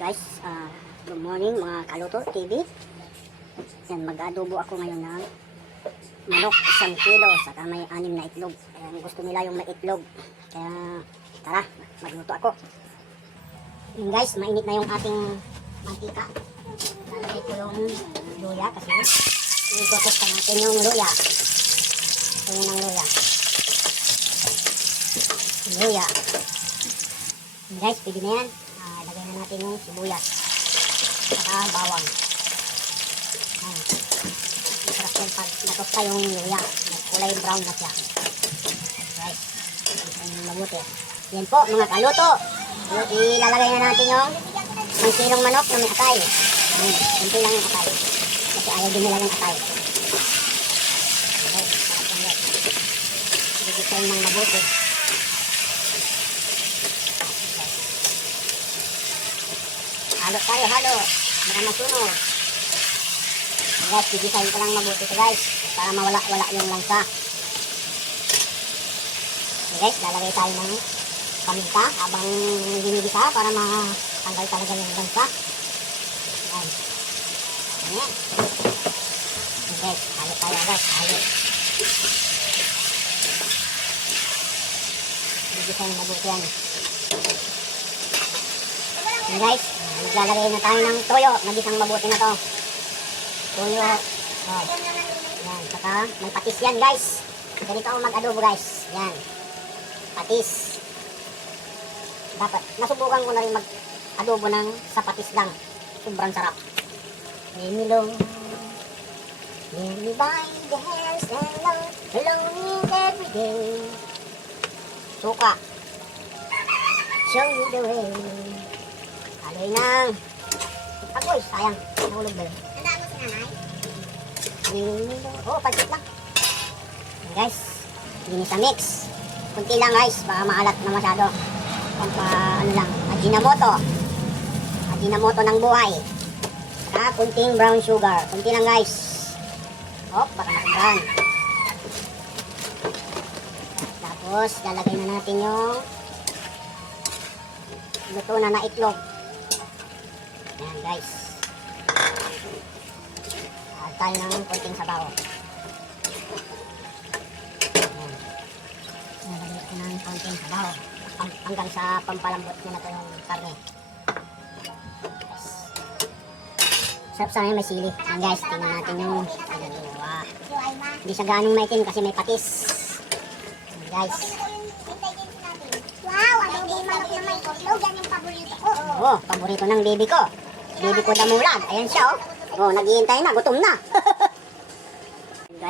Guys, good morning mga Kaluto TV. Yan, mag-adobo ako ngayon ng manok 1 kilo saka may 6 na itlog. Ayan, gusto nila yung may itlog. Kaya tara, magluto ako. Yan guys, mainit na yung ating mantika. Lalagay ko yung luya kasi i-process pa natin yung luya. Ito yun ang luya. Luya. Yan guys, pwede na yan. Lagay na natin yung sibuyas saka bawang. Ayan. Masarap yan pag natosta yung luya. Kulay brown na siya. Right. Ayan, mabuti. Yan po mga kaluto. Ilalagay na natin yung 1 kilong manok na may atay. Ayan. Kunti lang yung atay. Kasi ayaw din nila yung atay. Right. Sarap yan yan. Gigisayin ng mabuti. Halo tayo, halo. Baka masunog. Guys, gigisahin ko lang mabuti ito guys. Para mawala-wala yung lansa. Okay guys, lalagay tayo ng paminta habang ginigisa para matanggal talaga yung lansa. Ayan. Ayan. Okay guys, halo tayo guys, halo. Gigisahin mabuti yan. Okay guys, maglalagay na tayo ng toyo. Nagisang mabuti na to. Toyo. Oh. Yan, saka may patis yan guys. Ganito ang mag-adobo guys. Yan. Patis. Dapat, nasubukan ko na rin mag-adobo ng sa patis lang. Sobrang sarap. Let me long. Let me buy the hairs and love. Alone every day. Suka. Show you the way. Haloy nang. Agoy, sayang. Nahulog ba yun? Tandaan mo si nanay? Oo, pansit lang. Ayan guys. Hindi sa mix. Kunti lang guys. Baka maalat na masyado. Ano lang. Ajinomoto. Ajinomoto ng buhay. Saka kunting brown sugar. Kunti lang guys. Hop, baka nakumbran. Tapos, lalagay na natin yung luto na itlog. Ayan guys. Add tayo ng konting sabaw. Ayan. Nalagay ko ng konting sabaw. Hanggang sa pampalambot nyo na ito yung karne. Yes. Sarap sa may sili. Ayan guys, tingnan natin yung dalawa. Hindi siya ganong maitim kasi may patis. Ayan guys. Wow, ano yung manok na may itlog? Yan yung paborito ko. Oo, paborito ng baby ko. Baby ko damulag. Ayan siya oh. Oh, naghihintay na. Gutom na.